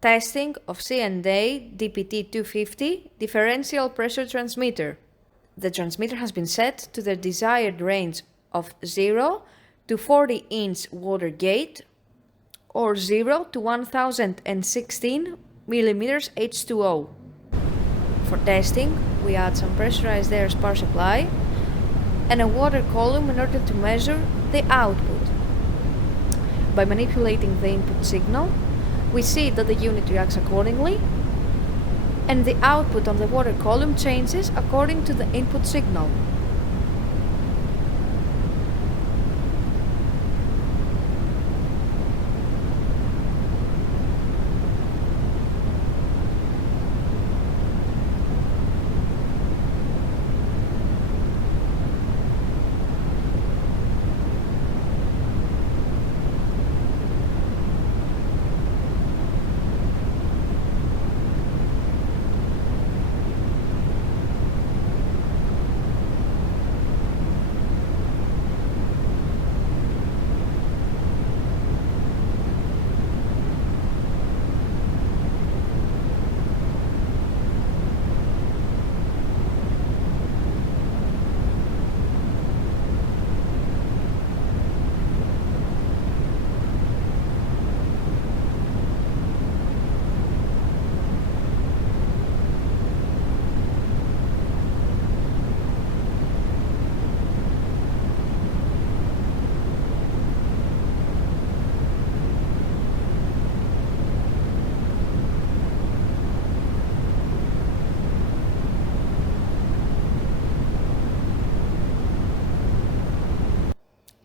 Testing of C&A DPT-250 differential pressure transmitter. The transmitter has been set to the desired range of 0 to 40-inch water gauge or 0 to 1016 millimeters H2O. For testing, we add some pressurized air spark supply and a water column in order to measure the output. By manipulating the input signal, we see that the unit reacts accordingly, and the output on the water column changes according to the input signal.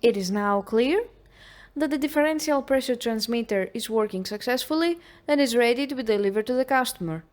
It is now clear that the differential pressure transmitter is working successfully and is ready to be delivered to the customer.